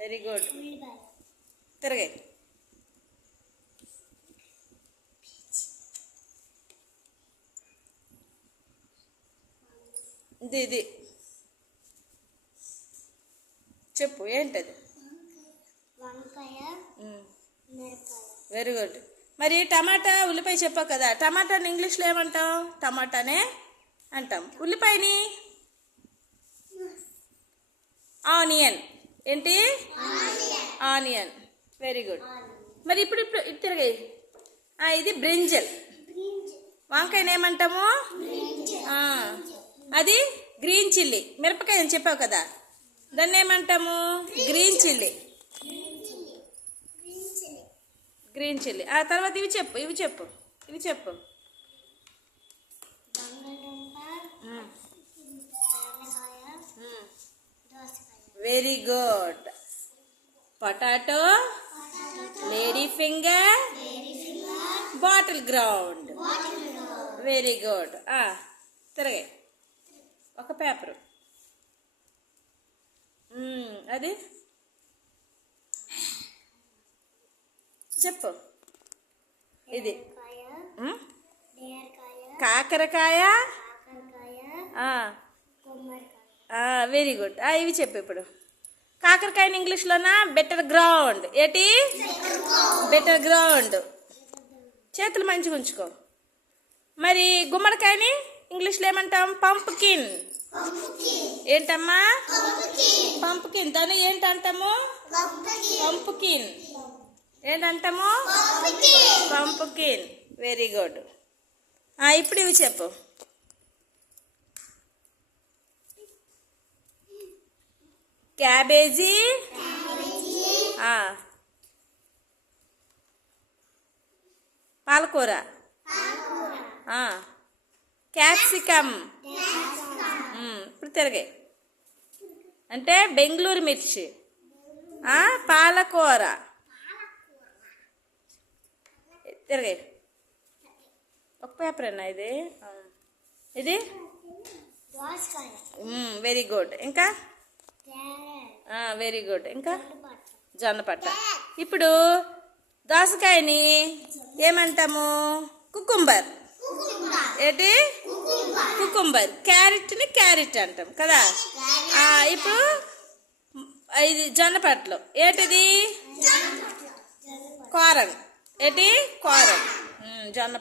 Very good ఉల్లిపాయ తిరగే. ఇది ఇది. చెప్పు ఏంటది? వెరీ గుడ్ మరి టమాటా ఉల్లిపాయ చెప్పావు కదా టమాటాని ఇంగ్లీష్లో ఏమంటాం టమాటానే అంటాం. ఉల్లిపాయని? ఆనియన్. ఏంటి? ఆనియన్. వెరీ గుడ్ మరి ఇప్పుడు ఇప్పుడు తిరగాయి ఆ, ఇది బ్రింజల్. వంకాయని ఏమంటాము? అది గ్రీన్ చిల్లీ. మిరపకాయ అని చెప్పావు కదా. దాన్ని ఏమంటాము? Green chilli. Green chilli. ఆ తర్వాత ఇవి చెప్పు ఇవి చెప్పు ఇవి చెప్పు. Very good. Potato lady finger bottle ground. Very good. తిరగే. ఒక పేపరు. అది? చెప్పు. ఇది. కాకరకాయ? Very good. ఇవి చెప్పు ఇప్పుడు. కాకరకాయని ఇంగ్లీష్లోనా? బెటర్ గ్రౌండ్ ఏటి? బెటర్ గ్రౌండ్ చేతులు మంచిగా ఉంచుకో. మరి గుమ్మడికాయని ఇంగ్లీష్లో ఏమంటాం? పంప్కిన్ ఏంటమ్మా? పంప్కిన్ దాన్ని ఏంటంటాము పంప్కిన్ ఏంటంటాము పంప్కిన్ వెరీ గుడ్ ఇప్పుడు ఇవి చెప్పు. క్యాబేజీ. పాలకూర. క్యాప్సికమ్? ఇప్పుడు తిరగే. అంటే బెంగళూరు మిర్చి. పాలకూర. తిరగే. ఒక పేపర్ అన్నా ఇది. ఇది? Very good. ఇంకా? వెరీ గుడ్ ఇంకా? జొన్న పట్ట ఇప్పుడు దోసకాయని ఏమంటాము? కుకుంబర్. ఏంటి? కుకుంబర్. క్యారెట్ని క్యారెట్ అంటాం కదా? ఇప్పుడు ఇది జొన్న పట్టలు ఏంటిది కోరం. ఏంటి? కోరం. జొన్న